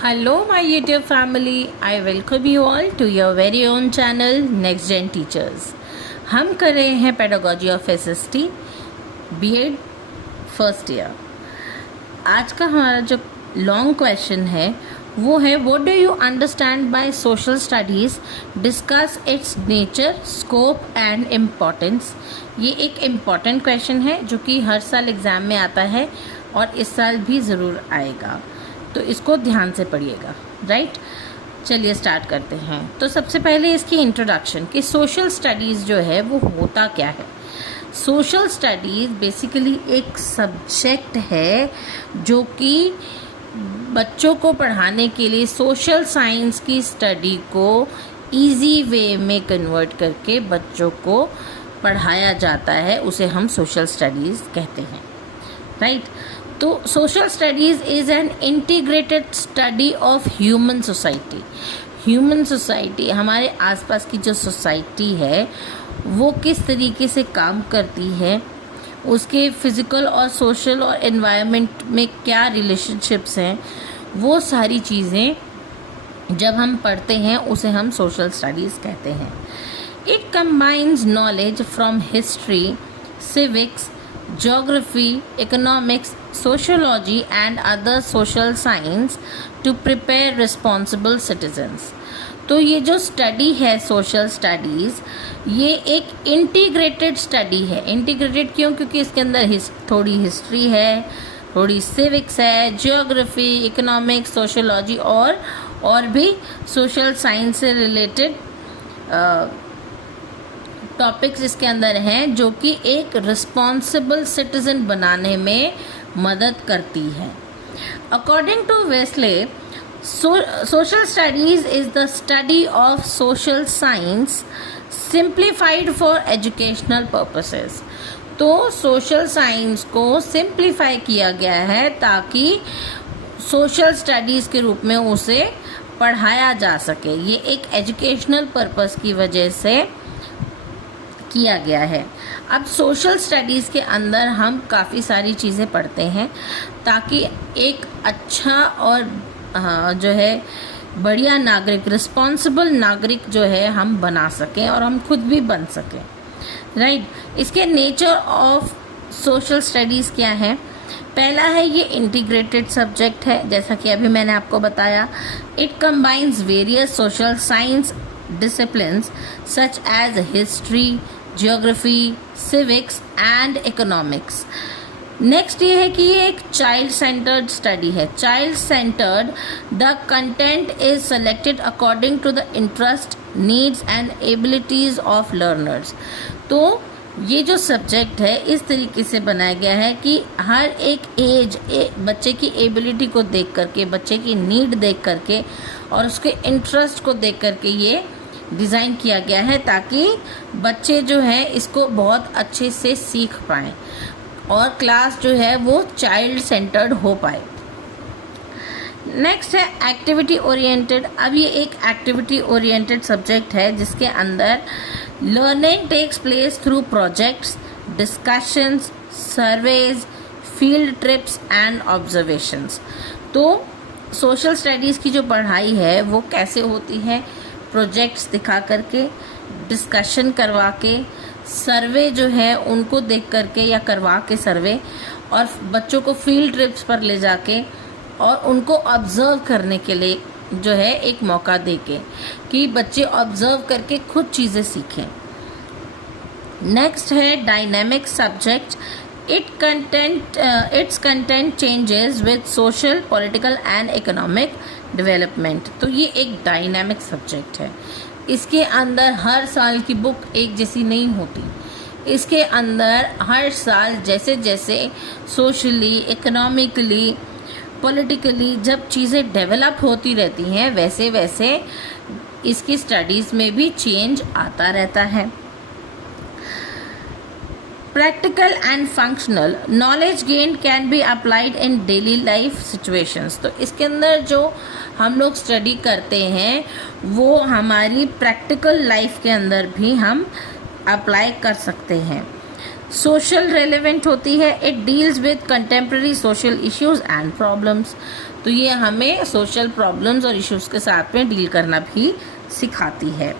Hello, my YouTube family. I welcome you all to your very own channel, Next Gen Teachers. हम कर रहे हैं pedagogy of SST BEd first year. आज का हमारा जो लॉन्ग क्वेश्चन है वो है, what do you understand by social studies, discuss it's nature, scope and importance. ये एक इम्पॉर्टेंट क्वेश्चन है जो कि हर साल एग्ज़ाम में आता है और इस साल भी ज़रूर आएगा, तो इसको ध्यान से पढ़िएगा. राइट, चलिए स्टार्ट करते हैं. तो सबसे पहले इसकी इंट्रोडक्शन कि सोशल स्टडीज़ जो है वो होता क्या है. सोशल स्टडीज़ बेसिकली एक सब्जेक्ट है जो कि बच्चों को पढ़ाने के लिए सोशल साइंस की स्टडी को इजी वे में कन्वर्ट करके बच्चों को पढ़ाया जाता है, उसे हम सोशल स्टडीज़ कहते हैं. राइट, तो social studies is an integrated study of human society. Human society, हमारे आसपास की जो सोसाइटी है वो किस तरीके से काम करती है, उसके फिज़िकल और सोशल और एनवायरनमेंट में क्या रिलेशनशिप्स हैं, वो सारी चीज़ें जब हम पढ़ते हैं उसे हम सोशल स्टडीज़ कहते हैं. It combines knowledge from history, civics, geography, economics, sociology and other social science to prepare responsible citizens. तो ये जो स्टडी है सोशल स्टडीज़, ये एक इंटीग्रेटेड स्टडी है. इंटीग्रेटेड क्यों? क्योंकि इसके अंदर थोड़ी हिस्ट्री है, थोड़ी सिविक्स है, जियोग्राफी, इकोनॉमिक्स, सोशोलॉजी और भी सोशल साइंस से रिलेटेड टॉपिक्स इसके अंदर हैं जो कि एक रिस्पॉन्सिबल सिटीजन बनाने में मदद करती है. According to Wesley, social studies is the study of social science simplified for educational purposes. तो सोशल साइंस को सिंप्लीफाई किया गया है ताकि सोशल स्टडीज़ के रूप में उसे पढ़ाया जा सके. ये एक एजुकेशनल पर्पस की वजह से किया गया है. अब सोशल स्टडीज़ के अंदर हम काफ़ी सारी चीज़ें पढ़ते हैं ताकि एक अच्छा और जो है बढ़िया नागरिक, रिस्पॉन्सिबल नागरिक जो है हम बना सकें और हम खुद भी बन सकें. राइट, इसके नेचर ऑफ सोशल स्टडीज़ क्या है? पहला है, ये इंटीग्रेटेड सब्जेक्ट है, जैसा कि अभी मैंने आपको बताया. It combines various social science disciplines such as history, geography, civics and economics. Next ये है कि ये एक चाइल्ड सेंटर्ड स्टडी है. Child centred, the content is selected according to the interest, needs and abilities of learners. तो ये जो subject है इस तरीके से बनाया गया है कि हर एक एज बच्चे की एबिलिटी को देख करके, बच्चे की नीड देख करके और उसके इंटरेस्ट को देख करके ये डिज़ाइन किया गया है ताकि बच्चे जो है इसको बहुत अच्छे से सीख पाएँ और क्लास जो है वो चाइल्ड सेंटर्ड हो पाए. नेक्स्ट है एक्टिविटी ओरिएंटेड. अब ये एक एक्टिविटी ओरिएंटेड सब्जेक्ट है जिसके अंदर learning takes place through projects, discussions, surveys, field trips and observations. तो सोशल स्टडीज़ की जो पढ़ाई है वो कैसे होती है? प्रोजेक्ट्स दिखा करके, डिस्कशन करवा के, सर्वे जो है उनको देख करके या करवा के सर्वे, और बच्चों को फील्ड ट्रिप्स पर ले जाके और उनको ऑब्ज़र्व करने के लिए जो है एक मौका देके कि बच्चे ऑब्ज़र्व करके खुद चीज़ें सीखें. नेक्स्ट है dynamic subject. It's content changes with social, political and economic development. तो ये एक डायनेमिक सब्जेक्ट है. इसके अंदर हर साल की बुक एक जैसी नहीं होती. इसके अंदर हर साल जैसे जैसे सोशली, इकोनॉमिकली, पॉलिटिकली जब चीज़ें डेवलप होती रहती हैं वैसे वैसे इसकी स्टडीज़ में भी चेंज आता रहता है. Practical and functional knowledge gain can be applied in daily life situations. तो इसके अंदर जो हम लोग स्टडी करते हैं वो हमारी प्रैक्टिकल लाइफ के अंदर भी हम अप्लाई कर सकते हैं. सोशल रेलेवेंट होती है, it deals with contemporary social issues and problems. तो ये हमें सोशल प्रॉब्लम्स और इश्यूज के साथ में डील करना भी सिखाती है।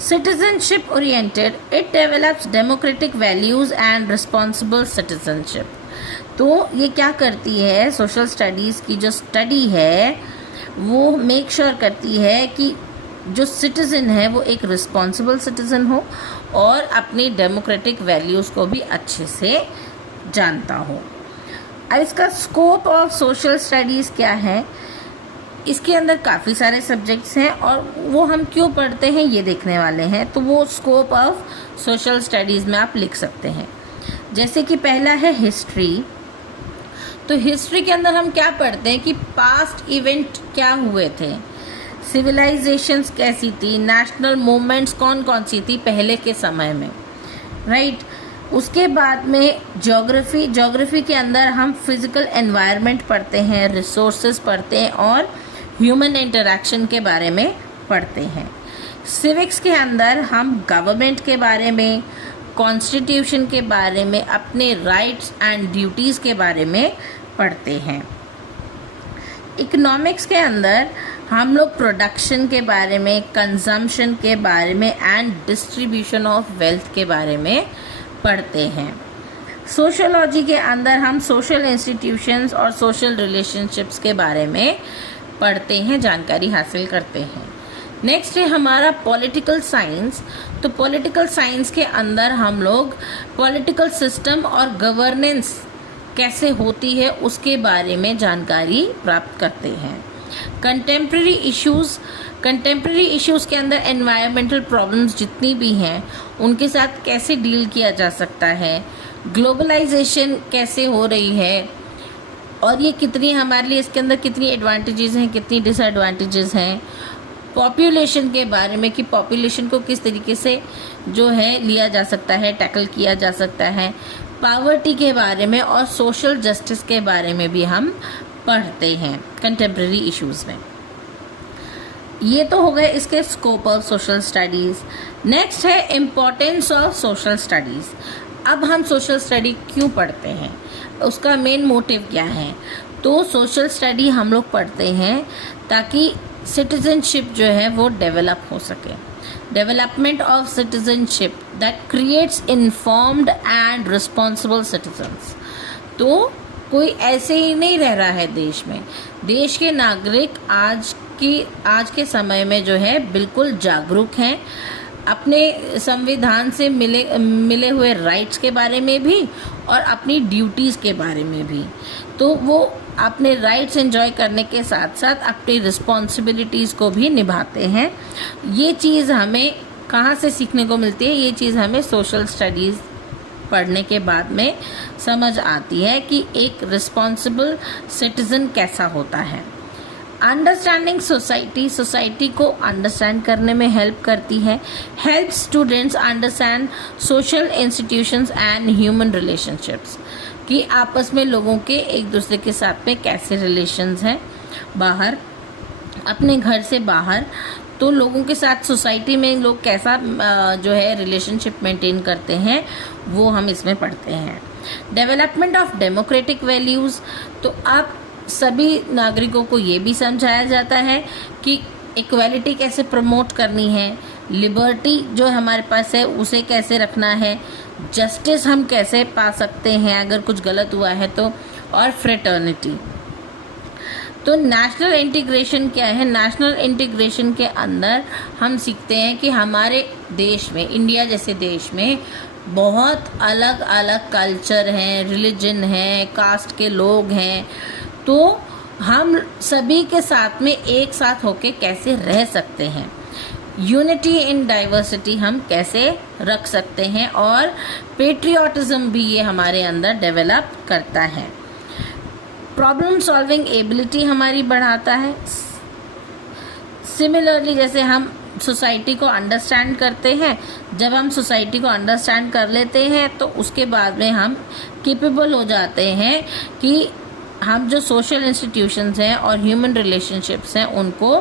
Citizenship oriented, it develops democratic values and responsible citizenship. तो ये क्या करती है, सोशल स्टडीज़ की जो स्टडी है वो मेक श्योर करती है कि जो सिटीज़न है वो एक रिस्पॉन्सिबल सिटीज़न हो और अपनी डेमोक्रेटिक वैल्यूज़ को भी अच्छे से जानता हो। अब इसका स्कोप ऑफ सोशल स्टडीज़ क्या है, इसके अंदर काफ़ी सारे सब्जेक्ट्स हैं और वो हम क्यों पढ़ते हैं ये देखने वाले हैं। तो वो स्कोप ऑफ सोशल स्टडीज़ में आप लिख सकते हैं। जैसे कि पहला है हिस्ट्री। तो हिस्ट्री के अंदर हम क्या पढ़ते हैं कि पास्ट इवेंट क्या हुए थे, सिविलाइजेशंस कैसी थी, नेशनल मूवमेंट्स कौन कौन सी थी पहले के समय में, राइट। उसके बाद में ज्योग्राफी के अंदर हम फिजिकल एनवायरनमेंट पढ़ते हैं, रिसोर्सेज पढ़ते हैं और ह्यूमन इंटरैक्शन के बारे में पढ़ते हैं। सिविक्स के अंदर हम गवर्नमेंट के बारे में, कॉन्स्टिट्यूशन के बारे में, अपने राइट्स एंड ड्यूटीज़ के बारे में पढ़ते हैं। इकोनॉमिक्स के अंदर हम लोग प्रोडक्शन के बारे में, कंजम्पशन के बारे में एंड डिस्ट्रीब्यूशन ऑफ वेल्थ के बारे में पढ़ते हैं। सोशियोलॉजी के अंदर हम सोशल इंस्टीट्यूशंस और सोशल रिलेशनशिप्स के बारे में पढ़ते हैं, जानकारी हासिल करते हैं। नेक्स्ट है हमारा पॉलिटिकल साइंस। तो पॉलिटिकल साइंस के अंदर हम लोग पॉलिटिकल सिस्टम और गवर्नेंस कैसे होती है उसके बारे में जानकारी प्राप्त करते हैं। कंटेम्प्रेरी इश्यूज़ के अंदर एनवायरमेंटल प्रॉब्लम्स जितनी भी हैं उनके साथ कैसे डील किया जा सकता है, ग्लोबलाइजेशन कैसे हो रही है और ये कितनी हमारे लिए, इसके अंदर कितनी एडवांटेजेस हैं, कितनी डिसएडवांटेजेस हैं। पॉपुलेशन के बारे में कि पॉपुलेशन को किस तरीके से जो है लिया जा सकता है, टैकल किया जा सकता है। पावर्टी के बारे में और सोशल जस्टिस के बारे में भी हम पढ़ते हैं कंटेम्प्रेरी इश्यूज़ में। ये तो हो गए इसके scope of social studies. Next है इम्पोर्टेंस ऑफ सोशल स्टडीज़। अब हम सोशल स्टडी क्यों पढ़ते हैं, उसका मेन मोटिव क्या है। तो सोशल स्टडी हम लोग पढ़ते हैं ताकि सिटीजनशिप जो है वो डेवलप हो सके। Development of citizenship that creates informed and responsible citizens. तो कोई ऐसे ही नहीं रह रहा है देश में। देश के नागरिक आज के समय में जो है बिल्कुल जागरूक हैं, अपने संविधान से मिले हुए राइट्स के बारे में भी और अपनी ड्यूटीज़ के बारे में भी। तो वो अपने राइट्स एंजॉय करने के साथ साथ अपनी रिस्पॉन्सिबिलिटीज़ को भी निभाते हैं। ये चीज़ हमें कहाँ से सीखने को मिलती है, ये चीज़ हमें सोशल स्टडीज़ पढ़ने के बाद में समझ आती है कि एक रिस्पॉन्सिबल सिटीज़न कैसा होता है। अंडरस्टैंडिंग सोसाइटी को अंडरस्टैंड करने में हेल्प करती है। Help students understand social institutions and human relationships, कि आपस में लोगों के एक दूसरे के साथ में कैसे रिलेशंस हैं, बाहर अपने घर से बाहर तो लोगों के साथ सोसाइटी में लोग कैसा जो है रिलेशनशिप मेंटेन करते हैं, वो हम इसमें पढ़ते हैं। डेवलपमेंट ऑफ डेमोक्रेटिक वैल्यूज़, तो आप सभी नागरिकों को ये भी समझाया जाता है कि इक्वालिटी कैसे प्रमोट करनी है, लिबर्टी जो हमारे पास है उसे कैसे रखना है, जस्टिस हम कैसे पा सकते हैं अगर कुछ गलत हुआ है तो, और फ्रेटर्निटी। तो नेशनल इंटीग्रेशन क्या है, नेशनल इंटीग्रेशन के अंदर हम सीखते हैं कि हमारे देश में, इंडिया जैसे देश में बहुत अलग अलग कल्चर हैं, रिलीजन है, कास्ट के लोग हैं। तो हम सभी के साथ में एक साथ होके कैसे रह सकते हैं, यूनिटी इन डाइवर्सिटी हम कैसे रख सकते हैं, और पेट्रियाटिज्म भी ये हमारे अंदर डेवलप करता है। प्रॉब्लम सॉल्विंग एबिलिटी हमारी बढ़ाता है। सिमिलरली जैसे हम सोसाइटी को अंडरस्टैंड करते हैं, जब हम सोसाइटी को अंडरस्टैंड कर लेते हैं तो उसके बाद में हम कैपेबल हो जाते हैं कि हम जो सोशल इंस्टीट्यूशंस हैं और ह्यूमन रिलेशनशिप्स हैं उनको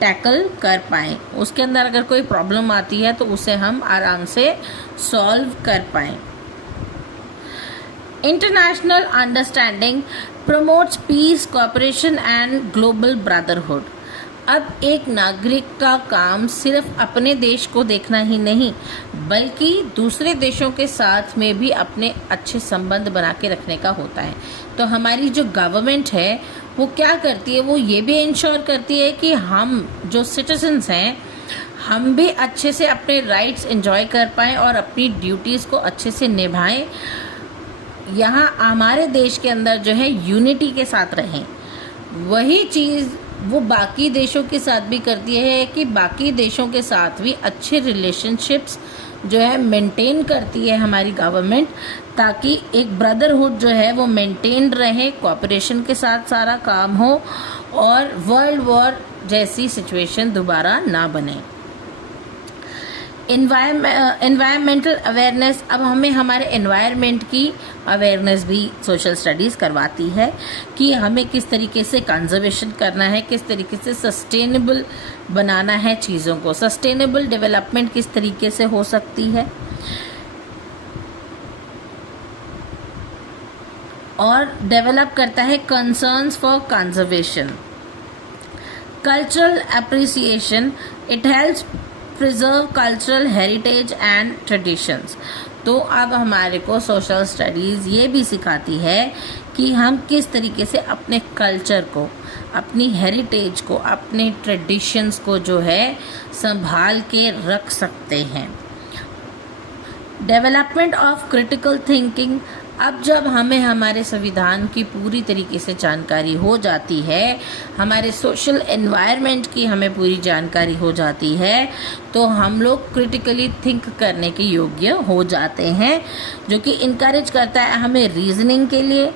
टैकल कर पाएँ। उसके अंदर अगर कोई प्रॉब्लम आती है तो उसे हम आराम से सॉल्व कर पाएँ। International understanding promotes peace, cooperation and global brotherhood. अब एक नागरिक का काम सिर्फ अपने देश को देखना ही नहीं, बल्कि दूसरे देशों के साथ में भी अपने अच्छे संबंध बना के रखने का होता है। तो हमारी जो गवर्नमेंट है वो क्या करती है, वो ये भी इंश्योर करती है कि हम जो सिटीजन्स हैं हम भी अच्छे से अपने राइट्स एंजॉय कर पाएँ और अपनी ड्यूटीज़ को अच्छे से निभाएं। यहाँ हमारे देश के अंदर जो है यूनिटी के साथ रहें। वही चीज़ वो बाकी देशों के साथ भी करती है कि बाकी देशों के साथ भी अच्छे रिलेशनशिप्स जो है मेंटेन करती है हमारी गवर्नमेंट, ताकि एक ब्रदरहुड जो है वो मेंटेन रहे, कोऑपरेशन के साथ सारा काम हो और वर्ल्ड वॉर जैसी सिचुएशन दोबारा ना बने। एनवायरमेंटल अवेयरनेस, अब हमें हमारे एनवायरनमेंट की अवेयरनेस भी सोशल स्टडीज़ करवाती है कि हमें किस तरीके से कंजर्वेशन करना है, किस तरीके से सस्टेनेबल बनाना है चीज़ों को। सस्टेनेबल डेवलपमेंट किस तरीके से हो सकती है, और डेवलप करता है concerns for conservation. Cultural appreciation, it helps preserve cultural heritage and traditions. तो अब हमारे को सोशल स्टडीज़ ये भी सिखाती है कि हम किस तरीके से अपने कल्चर को, अपनी हेरिटेज को, अपने ट्रेडिशंस को जो है संभाल के रख सकते हैं। डेवलपमेंट ऑफ क्रिटिकल थिंकिंग, अब जब हमें हमारे संविधान की पूरी तरीके से जानकारी हो जाती है, हमारे सोशल एनवायरनमेंट की हमें पूरी जानकारी हो जाती है, तो हम लोग क्रिटिकली थिंक करने के योग्य हो जाते हैं, जो कि इनकरेज करता है हमें रीजनिंग के लिए,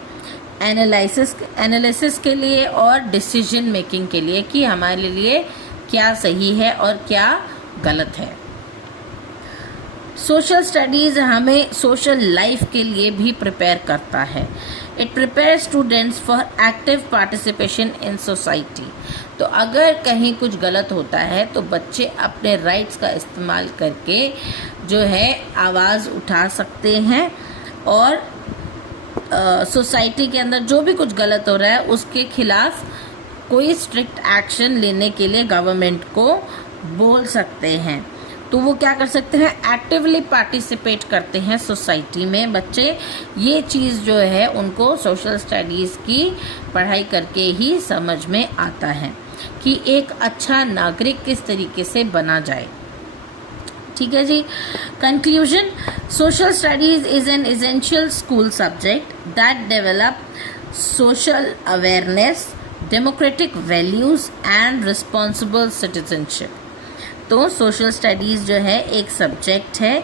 एनालिसिस के लिए और डिसीजन मेकिंग के लिए कि हमारे लिए क्या सही है और क्या गलत है। सोशल स्टडीज़ हमें सोशल लाइफ के लिए भी प्रिपेयर करता है। It prepare students for active participation in society. तो अगर कहीं कुछ गलत होता है तो बच्चे अपने राइट्स का इस्तेमाल करके जो है आवाज़ उठा सकते हैं और सोसाइटी के अंदर जो भी कुछ गलत हो रहा है उसके खिलाफ कोई स्ट्रिक्ट एक्शन लेने के लिए गवर्नमेंट को बोल सकते हैं। तो वो क्या कर सकते हैं, एक्टिवली पार्टिसिपेट करते हैं सोसाइटी में बच्चे। ये चीज़ जो है उनको सोशल स्टडीज़ की पढ़ाई करके ही समझ में आता है कि एक अच्छा नागरिक किस तरीके से बना जाए। ठीक है जी। Conclusion, social studies is an essential school subject that develop social awareness, democratic values and responsible citizenship. तो सोशल स्टडीज़ जो है एक सब्जेक्ट है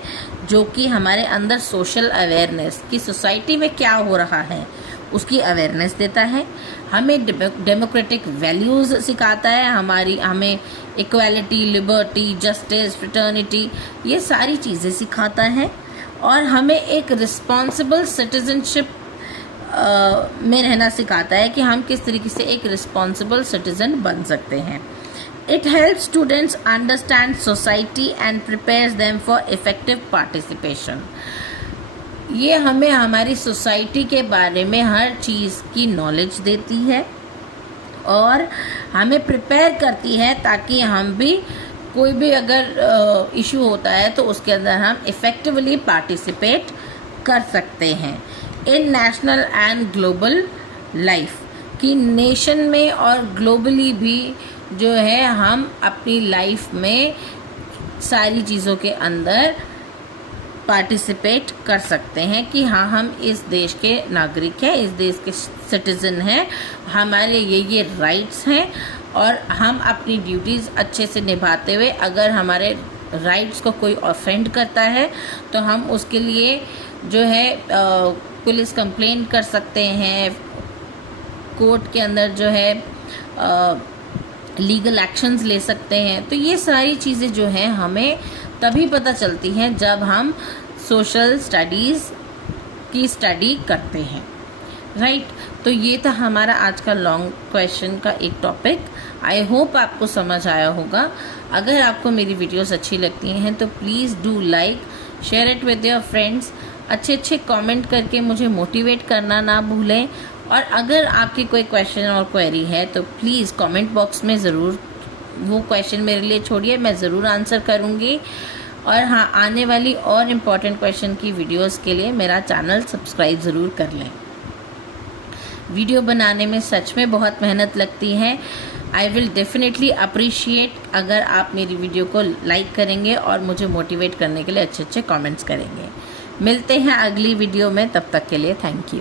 जो कि हमारे अंदर सोशल अवेयरनेस कि सोसाइटी में क्या हो रहा है उसकी अवेयरनेस देता है, हमें डेमोक्रेटिक वैल्यूज़ सिखाता है, हमें इक्वालिटी, लिबर्टी, जस्टिस, फ्रेटर्निटी, ये सारी चीज़ें सिखाता है, और हमें एक रिस्पॉन्सिबल सिटीजनशिप में रहना सिखाता है कि हम किस तरीके से एक रिस्पॉन्सिबल सिटीज़न बन सकते हैं। It helps students understand society and prepares them for effective participation. ये हमें हमारी सोसाइटी के बारे में हर चीज़ की नॉलेज देती है और हमें प्रिपेयर करती है ताकि हम भी कोई भी अगर इशू होता है तो उसके अंदर हम इफ़ेक्टिवली पार्टिसिपेट कर सकते हैं। इन नेशनल एंड ग्लोबल लाइफ, कि नेशन में और ग्लोबली भी जो है हम अपनी लाइफ में सारी चीज़ों के अंदर पार्टिसिपेट कर सकते हैं कि हाँ हम इस देश के नागरिक हैं, इस देश के सिटीज़न हैं, हमारे ये राइट्स हैं और हम अपनी ड्यूटीज़ अच्छे से निभाते हुए अगर हमारे राइट्स को कोई ऑफेंड करता है तो हम उसके लिए जो है पुलिस कंप्लेंट कर सकते हैं, कोर्ट के अंदर जो है लीगल एक्शंस ले सकते हैं। तो ये सारी चीज़ें जो हैं हमें तभी पता चलती हैं जब हम सोशल स्टडीज़ की स्टडी करते हैं, राइट। तो ये था हमारा आज का लॉन्ग क्वेश्चन का एक टॉपिक। आई होप आपको समझ आया होगा। अगर आपको मेरी वीडियोस अच्छी लगती हैं तो please do like, share it with your friends अच्छे अच्छे कमेंट करके मुझे मोटिवेट करना ना भूलें। और अगर आपकी कोई क्वेश्चन और क्वेरी है तो प्लीज़ कमेंट बॉक्स में ज़रूर वो क्वेश्चन मेरे लिए छोड़िए, मैं ज़रूर आंसर करूँगी। और हाँ, आने वाली और इम्पॉर्टेंट क्वेश्चन की वीडियोस के लिए मेरा चैनल सब्सक्राइब ज़रूर कर लें। वीडियो बनाने में सच में बहुत मेहनत लगती है। आई विल डेफिनेटली अप्रिशिएट अगर आप मेरी वीडियो को लाइक करेंगे और मुझे मोटिवेट करने के लिए अच्छे अच्छे कमेंट्स करेंगे। मिलते हैं अगली वीडियो में, तब तक के लिए थैंक यू।